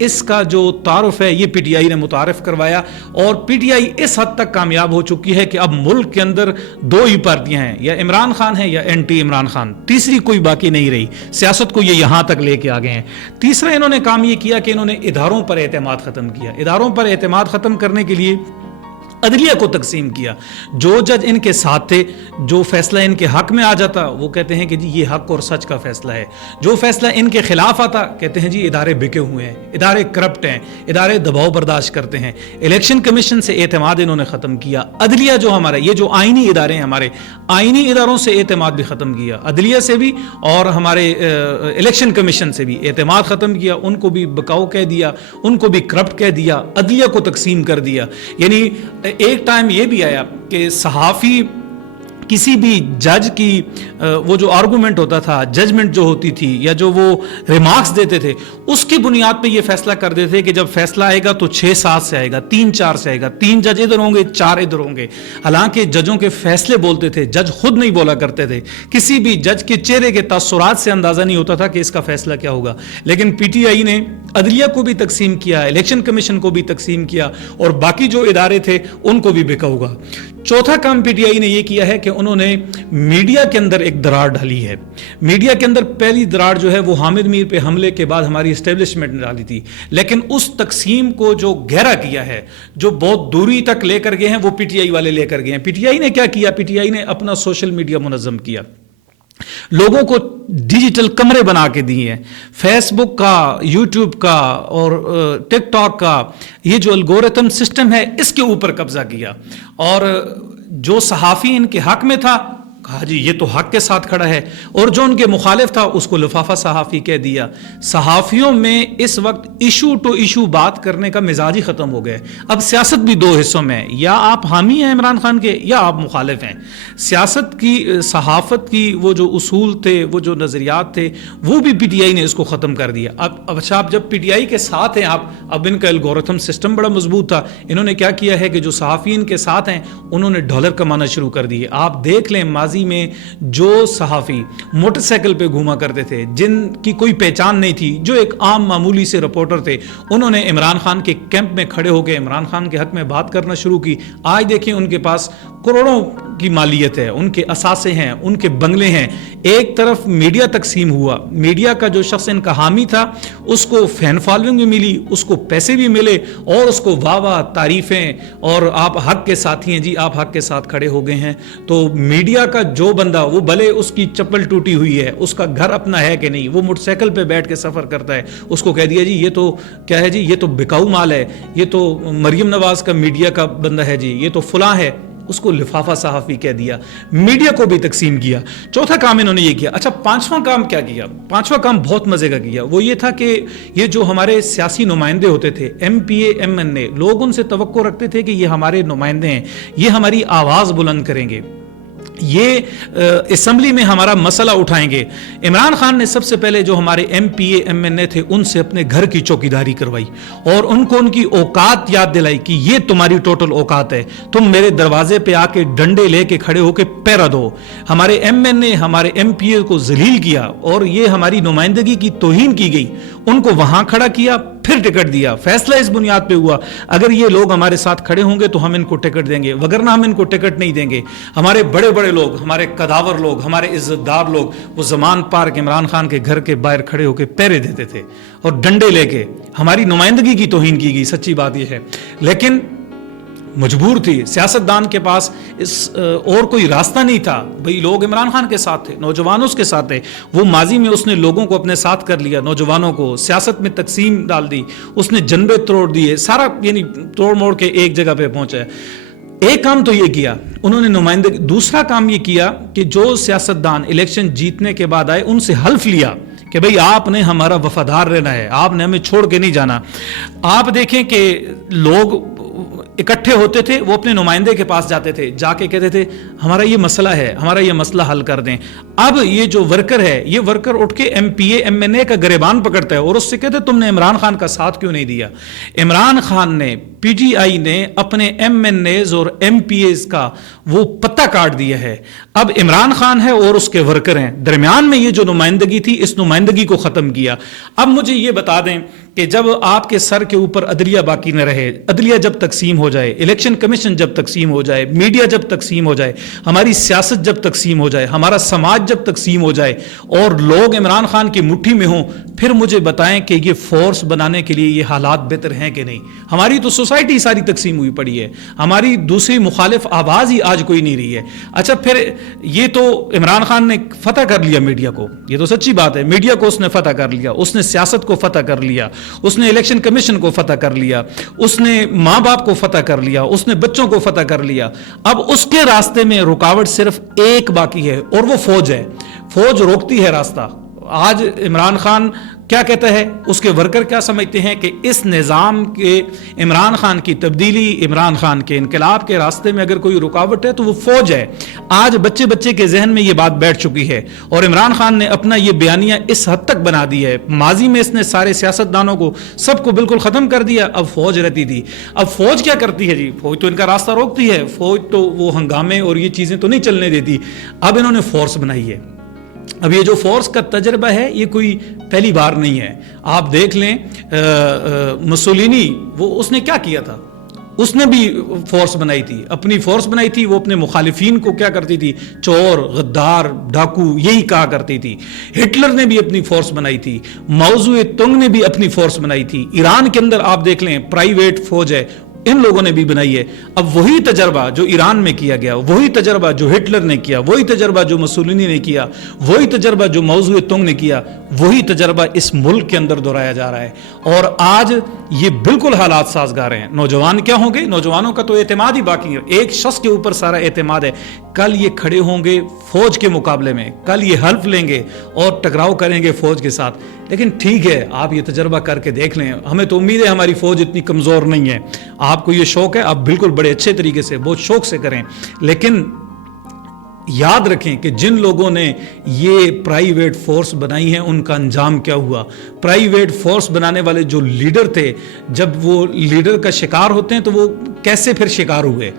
اس کا جو تعارف ہے یہ پی ٹی آئی نے متعارف کروایا، اور پی ٹی آئی اس حد تک کامیاب ہو چکی ہے کہ اب ملک کے اندر دو ہی پارٹیاں ہیں، یا عمران خان ہے یا اینٹی عمران خان، تیسری کوئی باقی نہیں رہی۔ سیاست کو یہ یہاں تک لے کے آ گئے ہیں۔ تیسرا انہوں نے کام یہ کیا کہ انہوں نے اداروں پر اعتماد ختم کیا۔ اداروں پر اعتماد ختم کرنے کے لیے عدلیہ کو تقسیم کیا۔ جو جج ان کے ساتھ تھے، جو فیصلہ ان کے حق میں آ جاتا وہ کہتے ہیں کہ جی یہ حق اور سچ کا فیصلہ ہے، جو فیصلہ ان کے خلاف آتا کہتے ہیں جی ادارے بکے ہوئے ہیں، ادارے کرپٹ ہیں، ادارے دباؤ برداشت کرتے ہیں۔ الیکشن کمیشن سے اعتماد انہوں نے ختم کیا۔ عدلیہ جو ہمارا، یہ جو آئینی ادارے ہیں ہمارے، آئینی اداروں سے اعتماد بھی ختم کیا، عدلیہ سے بھی اور ہمارے الیکشن کمیشن سے بھی اعتماد ختم کیا، ان کو بھی بکاؤ کہہ دیا، ان کو بھی کرپٹ کہہ دیا، عدلیہ کو تقسیم کر دیا۔ یعنی ایک ٹائم یہ بھی آیا کہ صحافی کسی بھی جج کی وہ جو آرگومنٹ ہوتا تھا، ججمنٹ جو ہوتی تھی یا جو وہ ریمارکس دیتے تھے، اس کی بنیاد پہ یہ فیصلہ کر دیتے تھے کہ جب فیصلہ آئے گا تو 6-7 سے آئے گا، 3-4 سے آئے گا، 3 جج ادھر ہوں گے، 4 ادھر ہوں گے۔ حالانکہ ججوں کے فیصلے بولتے تھے، جج خود نہیں بولا کرتے تھے۔ کسی بھی جج کے چہرے کے تاثرات سے اندازہ نہیں ہوتا تھا کہ اس کا فیصلہ کیا ہوگا۔ لیکن پی ٹی آئی نے عدلیہ کو بھی تقسیم کیا، الیکشن کمیشن کو بھی تقسیم کیا، اور باقی جو ادارے تھے ان کو بھی بکا ہوگا۔ چوتھا کام پی ٹی آئی نے یہ کیا ہے کہ انہوں نے میڈیا کے اندر ایک دراڑ ڈالی ہے۔ میڈیا کے اندر پہلی دراڑ جو ہے وہ حامد میر پہ حملے کے بعد ہماری اسٹیبلشمنٹ نے ڈالی تھی، لیکن اس تقسیم کو جو گہرا کیا ہے، جو بہت دوری تک لے کر گئے ہیں، وہ پی ٹی آئی والے لے کر گئے ہیں۔ پی ٹی آئی نے کیا کیا؟ پی ٹی آئی نے اپنا سوشل میڈیا منظم کیا، لوگوں کو ڈیجیٹل کمرے بنا کے دیے ہیں۔ فیس بک کا، یوٹیوب کا اور ٹک ٹاک کا یہ جو الگورتھم سسٹم ہے، اس کے اوپر قبضہ کیا، اور جو صحافی ان کے حق میں تھا کہا جی یہ تو حق کے ساتھ کھڑا ہے، اور جو ان کے مخالف تھا اس کو لفافہ صحافی کہہ دیا۔ صحافیوں میں اس وقت ایشو ٹو ایشو بات کرنے کا مزاج ہی ختم ہو گیا۔ اب سیاست بھی دو حصوں میں ہے، یا آپ حامی ہیں عمران خان کے یا آپ مخالف ہیں۔ سیاست کی، صحافت کی وہ جو اصول تھے، وہ جو نظریات تھے، وہ بھی پی ٹی آئی نے اس کو ختم کر دیا۔ اب اچھا، آپ جب پی ٹی آئی کے ساتھ ہیں، اب ان کا الگورتھم سسٹم بڑا مضبوط تھا، انہوں نے کیا کیا ہے کہ جو صحافی ان کے ساتھ ہیں انہوں نے ڈالر کمانا شروع کر دیے۔ آپ دیکھ لیں ماضی میں جو صحافی موٹر سائیکل پہ گھوما کرتے تھے، جن کی کوئی پہچان نہیں تھی، جو ایک عام معمولی سے رپورٹر تھے، انہوں نے عمران خان کے کیمپ میں کھڑے ہو کے عمران خان کے حق میں بات کرنا شروع کی۔ آج دیکھیں ان کے پاس کروڑوں کی مالیت ہے، ان کے اثاثے ہیں، ان کے بنگلے ہیں۔ ایک طرف میڈیا تقسیم ہوا، میڈیا کا جو شخص ان کا حامی تھا اس کو فین فالوئنگ بھی ملی، اس کو پیسے بھی ملے، اور اس کو واہ واہ تعریفیں، اور آپ حق کے ساتھی ہیں جی، آپ حق کے ساتھ کھڑے ہو گئے ہیں۔ تو میڈیا کا جو بندہ، وہ بھلے اس کی چپل ٹوٹی ہوئی ہے، اس کا گھر اپنا ہے کہ نہیں، وہ موٹر سائیکل پہ بیٹھ کے سفر کرتا ہے، اس کو کہہ دیا جی یہ تو کیا ہے جی، یہ تو بکاؤ مال ہے، یہ تو مریم نواز کا میڈیا کا بندہ ہے جی، یہ تو فلاں ہے، اس کو لفافہ صحافی کہہ دیا۔ میڈیا کو بھی تقسیم کیا۔ چوتھا کام انہوں نے یہ کیا۔ اچھا، پانچواں کام کیا کیا؟ پانچواں کام بہت مزے کا کیا۔ وہ یہ تھا کہ یہ جو ہمارے سیاسی نمائندے ہوتے تھے، ایم پی اے، ایم این اے، لوگ ان سے توقع رکھتے تھے کہ یہ ہمارے نمائندے ہیں، یہ ہماری آواز بلند کریں گے، یہ اسمبلی میں ہمارا مسئلہ اٹھائیں گے۔ عمران خان نے سب سے پہلے جو ہمارے ایم پی اے، ایم این اے تھے، ان سے اپنے گھر کی چوکیداری کروائی، اور ان کو ان کی اوقات یاد دلائی کہ یہ تمہاری ٹوٹل اوقات ہے، تم میرے دروازے پہ آ کے ڈنڈے لے کے کھڑے ہو کے پیرا دو۔ ہمارے ایم این اے، ہمارے ایم پی اے کو ذلیل کیا، اور یہ ہماری نمائندگی کی توہین کی گئی، ان کو وہاں کھڑا کیا، پھر ٹکٹ دیا۔ فیصلہ اس بنیاد پہ ہوا اگر یہ لوگ ہمارے ساتھ کھڑے ہوں گے تو ہم ان کو ٹکٹ دیں گے، وگرنہ ہم ان کو ٹکٹ نہیں دیں گے۔ ہمارے بڑے بڑے لوگ، ہمارے قداور لوگ، ہمارے عزت دار لوگ، وہ زمان پارک عمران خان کے گھر کے باہر کھڑے ہو کے پیرے دیتے تھے اور ڈنڈے لے کے۔ ہماری نمائندگی کی توہین کی گئی، سچی بات یہ ہے، لیکن مجبور تھی۔ سیاستدان کے پاس اور کوئی راستہ نہیں تھا، بھئی لوگ عمران خان کے ساتھ تھے، نوجوانوں کے ساتھ تھے۔ وہ ماضی میں اس نے لوگوں کو اپنے ساتھ کر لیا، نوجوانوں کو سیاست میں تقسیم ڈال دی، اس نے جنبے توڑ دیے، سارا یعنی توڑ موڑ کے ایک جگہ پہ پہنچا ہے۔ ایک کام تو یہ کیا انہوں نے نمائندگی، دوسرا کام یہ کیا کہ جو سیاستدان الیکشن جیتنے کے بعد آئے ان سے حلف لیا کہ بھئی آپ نے ہمارا وفادار رہنا ہے، آپ نے ہمیں چھوڑ کے نہیں جانا۔ آپ دیکھیں کہ لوگ اکٹھے ہوتے تھے، وہ اپنے نمائندے کے پاس جاتے تھے، جا کے کہتے تھے ہمارا یہ مسئلہ ہے، ہمارا یہ مسئلہ حل کر دیں۔ اب یہ جو ورکر ہے، یہ ورکر اٹھ کے ایم پی اے، ایم این اے کا گریبان پکڑتا ہے اور اس سے کہتے تم نے عمران خان کا ساتھ کیوں نہیں دیا۔ عمران خان نے، پی ٹی آئی نے اپنے ایم این ایز اور ایم پی ایز کا وہ پتہ کاٹ دیا ہے۔ اب عمران خان ہے اور اس کے ورکر ہیں، درمیان میں یہ جو نمائندگی تھی، اس نمائندگی کو ختم کیا۔ اب مجھے یہ بتا دیں کہ جب آپ کے سر کے اوپر عدلیہ باقی نہ رہے، عدلیہ جب تقسیم ہو جائے، الیکشن کمیشن جب تقسیم ہو جائے، میڈیا جب تقسیم ہو جائے، ہماری سیاست جب تقسیم ہو جائے، ہمارا سماج جب تقسیم ہو جائے اور لوگ عمران خان کی مٹھی میں ہوں، پھر مجھے بتائیں کہ یہ فورس بنانے کے لیے یہ حالات بہتر ہیں کہ نہیں؟ ہماری تو سوسائٹی ساری تقسیم ہوئی پڑی ہے، ہماری دوسری مخالف آواز ہی آج کوئی نہیں رہی ہے۔ اچھا پھر یہ تو عمران خان نے فتح کر لیا میڈیا کو، یہ تو سچی بات ہے، میڈیا کو اس نے فتح کر لیا، اس نے سیاست کو فتح کر لیا، اس نے الیکشن کمیشن کو فتح کر لیا، اس نے ماں باپ کو فتح کر لیا، اس نے بچوں کو فتح کر لیا۔ اب اس کے راستے میں رکاوٹ صرف ایک باقی ہے اور وہ فوج ہے، فوج روکتی ہے راستہ۔ آج عمران خان کیا کہتا ہے، اس کے ورکر کیا سمجھتے ہیں کہ اس نظام کے عمران خان کی تبدیلی، عمران خان کے انقلاب کے راستے میں اگر کوئی رکاوٹ ہے تو وہ فوج ہے۔ آج بچے بچے کے ذہن میں یہ بات بیٹھ چکی ہے اور عمران خان نے اپنا یہ بیانیہ اس حد تک بنا دی ہے، ماضی میں اس نے سارے سیاستدانوں کو سب کو بالکل ختم کر دیا، اب فوج رہتی تھی۔ اب فوج کیا کرتی ہے جی؟ فوج تو ان کا راستہ روکتی ہے، فوج تو وہ ہنگامے اور یہ چیزیں تو نہیں چلنے دیتی۔ اب انہوں نے فورس بنائی ہے۔ اب یہ جو فورس کا تجربہ ہے یہ کوئی پہلی بار نہیں ہے۔ آپ دیکھ لیں مسولینی، وہ اس نے کیا کیا تھا، اس نے بھی فورس بنائی تھی، اپنی فورس بنائی تھی۔ وہ اپنے مخالفین کو کیا کرتی تھی؟ چور، غدار، ڈاکو یہی کہا کرتی تھی۔ ہٹلر نے بھی اپنی فورس بنائی تھی، موضوع تنگ نے بھی اپنی فورس بنائی تھی۔ ایران کے اندر آپ دیکھ لیں پرائیویٹ فوج ہے، ان لوگوں نے بھی بنائی ہے۔ اب وہی تجربہ جو ایران میں کیا گیا، وہی تجربہ جو ہٹلر نے کیا، وہی تجربہ جو مسولینی نے کیا، وہی تجربہ جو موضوع تنگ نے کیا، وہی تجربہ اس ملک کے اندر دہرایا جا رہا ہے۔ اور آج یہ بالکل حالات سازگار ہیں۔ نوجوان کیا ہوں گے؟ نوجوانوں کا تو اعتماد ہی باقی ہے، ایک شخص کے اوپر سارا اعتماد ہے۔ کل یہ کھڑے ہوں گے فوج کے مقابلے میں، کل یہ حلف لیں گے اور ٹکراؤ کریں گے فوج کے ساتھ۔ لیکن ٹھیک ہے، آپ یہ تجربہ کر کے دیکھ لیں، ہمیں تو امید ہے ہماری فوج اتنی کمزور نہیں ہے۔ آپ کو یہ شوق ہے، آپ بالکل بڑے اچھے طریقے سے بہت شوق سے کریں، لیکن یاد رکھیں کہ جن لوگوں نے یہ پرائیویٹ فورس بنائی ہیں ان کا انجام کیا ہوا۔ پرائیویٹ فورس بنانے والے جو لیڈر تھے، جب وہ لیڈر کا شکار ہوتے ہیں تو وہ کیسے پھر شکار ہوئے،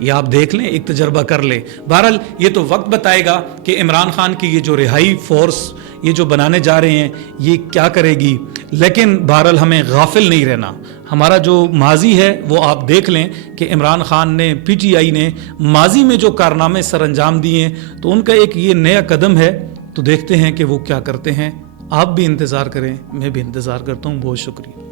یہ آپ دیکھ لیں، ایک تجربہ کر لیں۔ بہرحال یہ تو وقت بتائے گا کہ عمران خان کی یہ جو رہائی فورس یہ جو بنانے جا رہے ہیں یہ کیا کرے گی، لیکن بہرحال ہمیں غافل نہیں رہنا۔ ہمارا جو ماضی ہے وہ آپ دیکھ لیں کہ عمران خان نے، پی ٹی آئی نے ماضی میں جو کارنامے سر انجام دیے ہیں تو ان کا ایک یہ نیا قدم ہے، تو دیکھتے ہیں کہ وہ کیا کرتے ہیں۔ آپ بھی انتظار کریں، میں بھی انتظار کرتا ہوں۔ بہت شکریہ۔